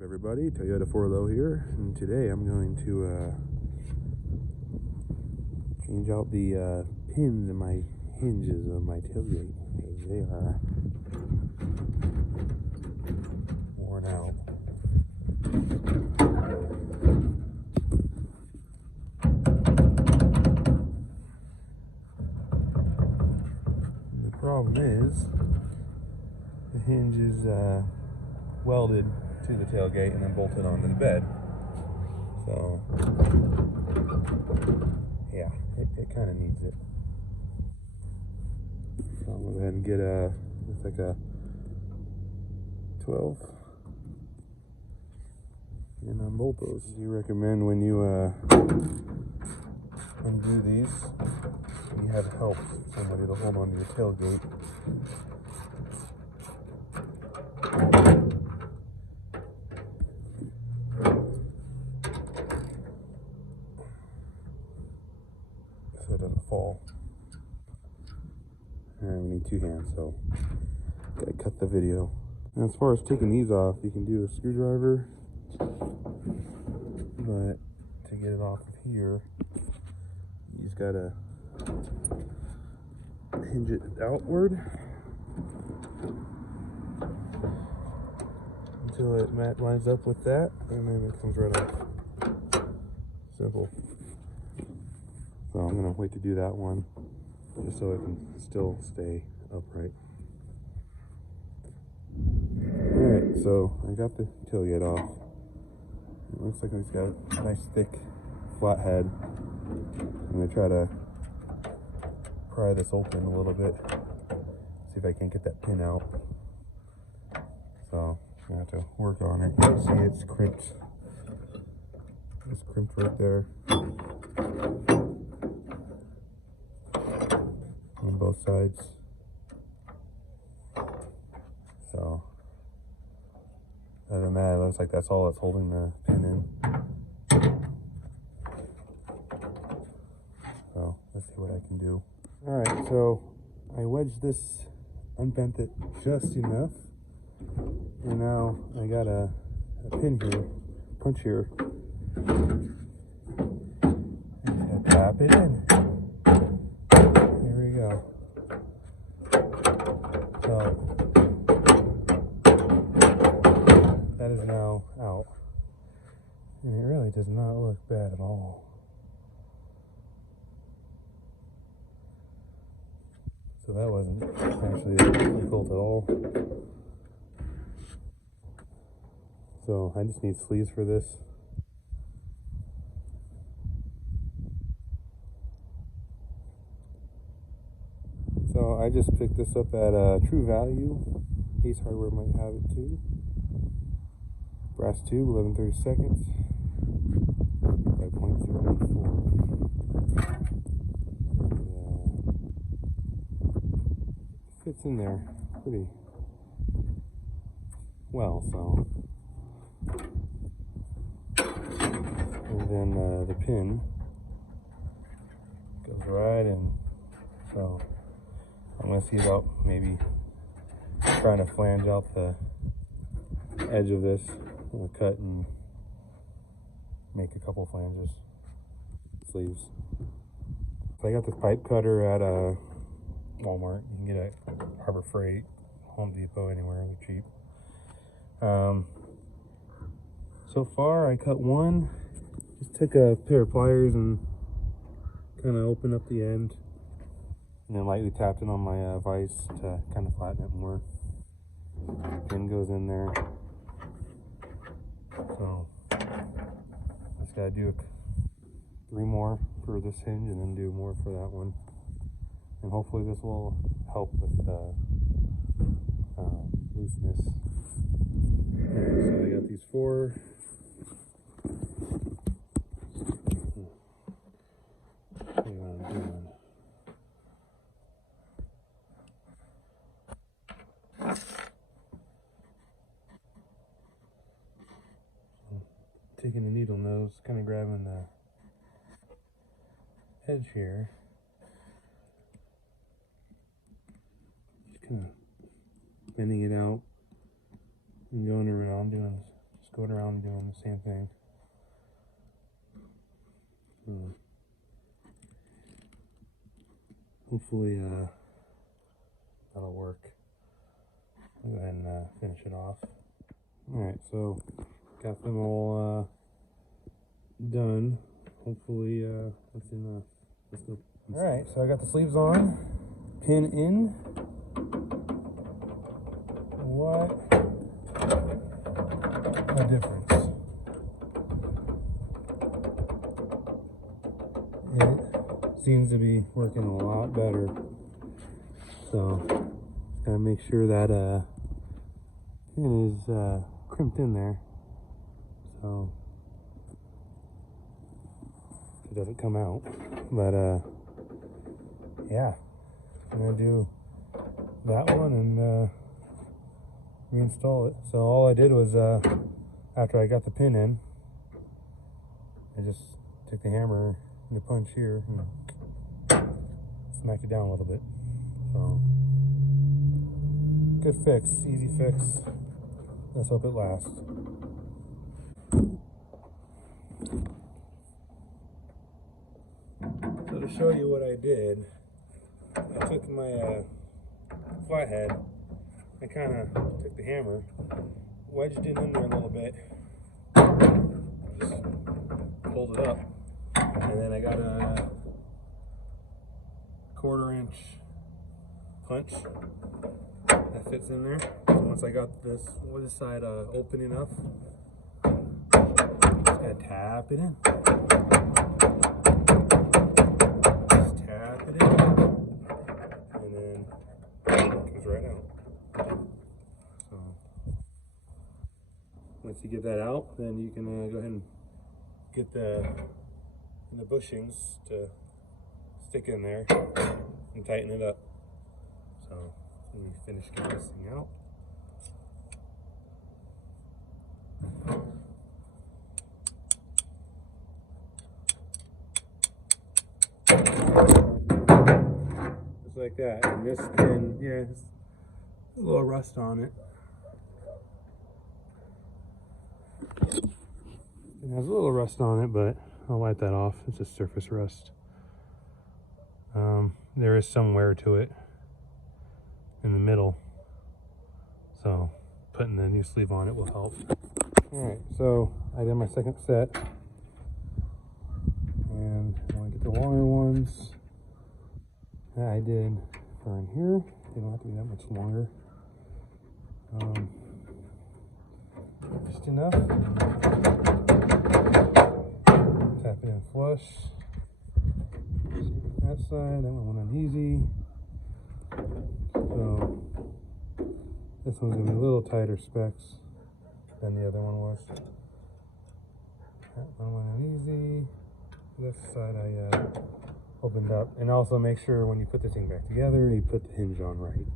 What's up, everybody? Toyota 4Low here, and today I'm going to change out the pins in my hinges of my tailgate because they are worn out. And the problem is the hinge is welded to the tailgate and then bolted onto the bed. So yeah, it kind of needs it. So I'm gonna go ahead and get it's like a 12 and unbolt those. You recommend when you undo these, you have help, somebody to hold onto your tailgate. So it doesn't fall. And we need two hands, so gotta cut the video. And as far as taking these off, you can do a screwdriver, but to get it off of here, you just gotta hinge it outward until it lines up with that, and then it comes right off. Simple. So I'm gonna wait to do that one just so it can still stay upright. Alright, so I got the tailgate off. It looks like it's got a nice thick flathead. I'm gonna try to pry this open a little bit, see if I can get that pin out. So I'm gonna have to work on it. You can see it's crimped. It's crimped right there on both sides. So other than that, it looks like that's all that's holding the pin in. So let's see what I can do. Alright, so I wedged this, unbent it just enough, and now I got a pin here, punch here. I'm just gonna tap it in. Here we go. So that is now out, and it really does not look bad at all. So that wasn't actually difficult at all. So I just need sleeves for this. So I just picked this up at True Value. Ace Hardware might have it too. Brass tube, 11/32 by .014. Fits in there pretty well, so. And then the pin goes right in. So I'm gonna see about maybe trying to flange out the edge of this. I'm gonna cut and make a couple flanges, sleeves. So I got this pipe cutter at Walmart. You can get it at Harbor Freight, Home Depot, anywhere, they're cheap. So far I cut one. Just took a pair of pliers and kind of opened up the end, and then lightly tapped it on my vise to kind of flatten it more. Pin goes in there. So just gotta do 3 more for this hinge and then do more for that one. And hopefully this will help with looseness. Alright, so I got these 4. What am I doing? Taking the needle nose, kind of grabbing the edge here. Just kind of bending it out and going around, doing just going around doing the same thing. Hopefully that'll work. I'll go ahead and finish it off. Alright, so got them all done. Hopefully that's enough. Let's go. Alright, so I got the sleeves on, pin in. What a difference. It seems to be working a lot better. So just gotta make sure that pin is crimped in there, so it doesn't come out. But yeah, I'm gonna do that one and reinstall it. So all I did was after I got the pin in, I just took the hammer and the punch here and smacked it down a little bit. So good fix, easy fix. Let's hope it lasts. So to show you what I did, I took my flathead, I kind of took the hammer, wedged it in there a little bit, just pulled it up, and then I got a 1/4-inch punch that fits in there. So once I got this side open enough, just gotta tap it in. Just tap it in, and then it comes right out. So once you get that out, then you can go ahead and get the bushings to stick in there and tighten it up. So let me finish getting this thing out. Just like that. And this pin, yeah, it's a little rust on it. It has a little rust on it, but I'll wipe that off. It's just surface rust. There is some wear to it in the middle, so putting the new sleeve on it will help. Alright, so I did my second set, and I want to get the longer ones that I did for in here. They don't have to be that much longer. Just enough. Tap it in flush. That side, that one went uneasy. So this one's gonna be a little tighter specs than the other one was. That one went uneasy. This side I opened up. And also make sure when you put this thing back together, you put the hinge on right.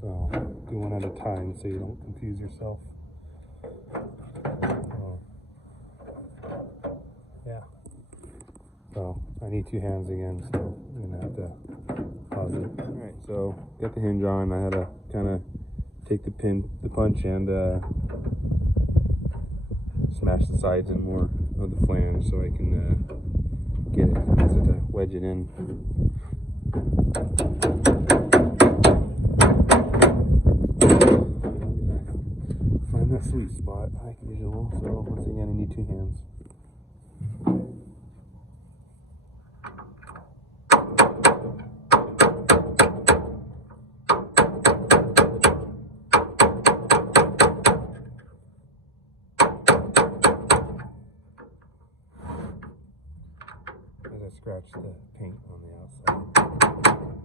So do one at a time so you don't confuse yourself. Yeah. So I need 2 hands again, so I'm gonna have to pause it. Alright, so got the hinge on. I had to kind of take the punch and smash the sides in more of the flange so I can get it. I just have to wedge it in. Find that sweet spot like usual. So once again, I need 2 hands. As I scratch the paint on the outside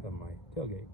of my tailgate.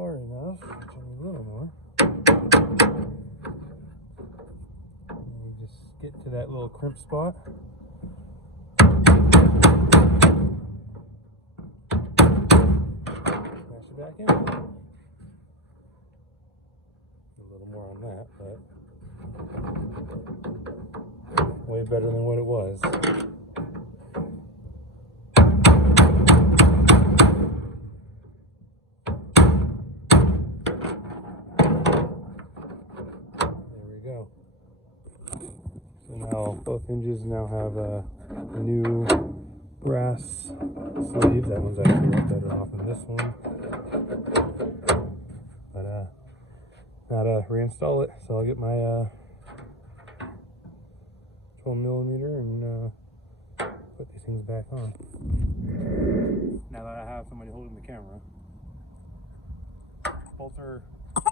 far enough. I need a little more. And you just get to that little crimp spot. Smash it back in. A little more on that, but way better than what it was. So now both hinges now have a new brass sleeve. That one's actually a lot better off than this one. But now to reinstall it, so I'll get my 12mm and put these things back on. Now that I have somebody holding the camera, bolts are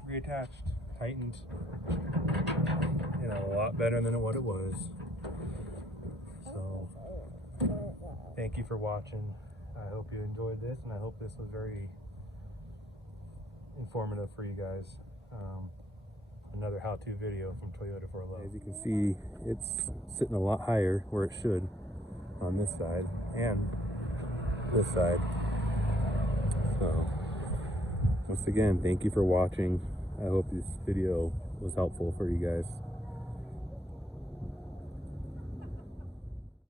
reattached, tightened. You know, a lot better than what it was. So thank you for watching. I hope you enjoyed this, and I hope this was very informative for you guys. Another how-to video from Toyota for Love. As you can see, it's sitting a lot higher where it should on this side and this side. So once again, thank you for watching. I hope this video was helpful for you guys.